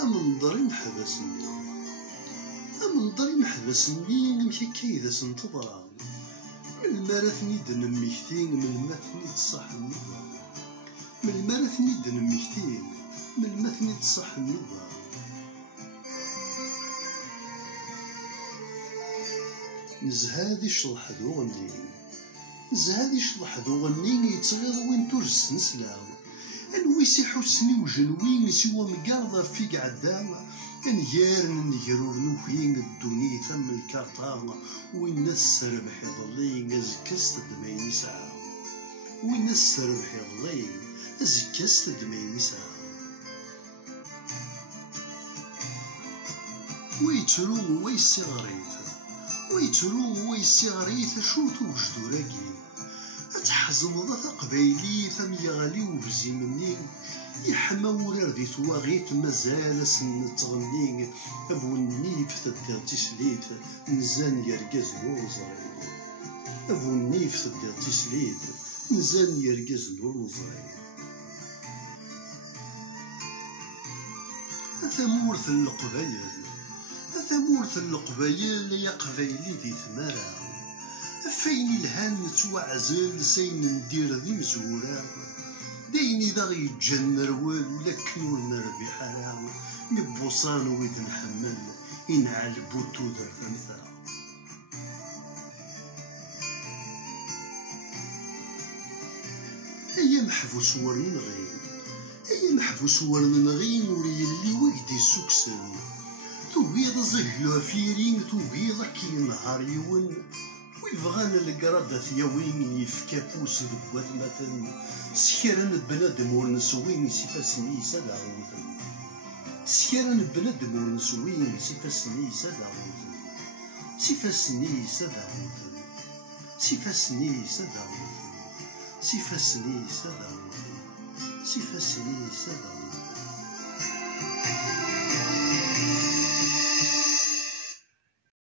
أمنظري محبسني أمنظري محبسني نمشي كيدا سنتظرى من الماراثني دنميكتين من الماثني تصح النوبة من الماراثني دنميكتين من الماثني تصح النوبة نزهادي شلح ذو غني نزهادي شلح ذو غني يتغير وين ترجس نسلاو انويسي حسني وجنوين سوا مقارضة في قعدام انيارن نجرور نوفين الدنيا ثم الكارطان وين السربح يضلين ازكست دمين ساعة وين السربح يضلين ازكست دمين ساعة ويتروم ويسي غريت ويتروم ويسي غريت شو توجدو راكي أتحزم ذا قبايلي ثم يغلي وفزي مني يحمى ورار دي تواغيت مازال سن تغني أبو النيف تدير تسليت نزان يرقز نور زريد أبو النيف تدير تسليت نزان يرقز نور زريد أثمورث القبايل أثمورث القبايل يا قبايلي ذي ثمارة فين الهان نتوعزل سين ندير ذي مزورة ديني ذا يتجنر ولكن ونربي حرام نبوصان ويد نحمل ينعل بوتو ذا الفنثا أيا محفوس ورنغين أيا محفوس ورنغين وريلي ويدي سكسن توبيض زهلو فيرين توبيض كي نهار يون ويبغانا القرادة ثياوين يفكا بوس ذوات مثلا سكران بنادم ورنسوين سيفاسني سادا غوثن سكران بنادم ورنسوين سيفاسني سادا غوثن سيفاسني سادا غوثن سيفاسني سادا غوثن سيفاسني سادا غوثن سيفاسني سادا غوثن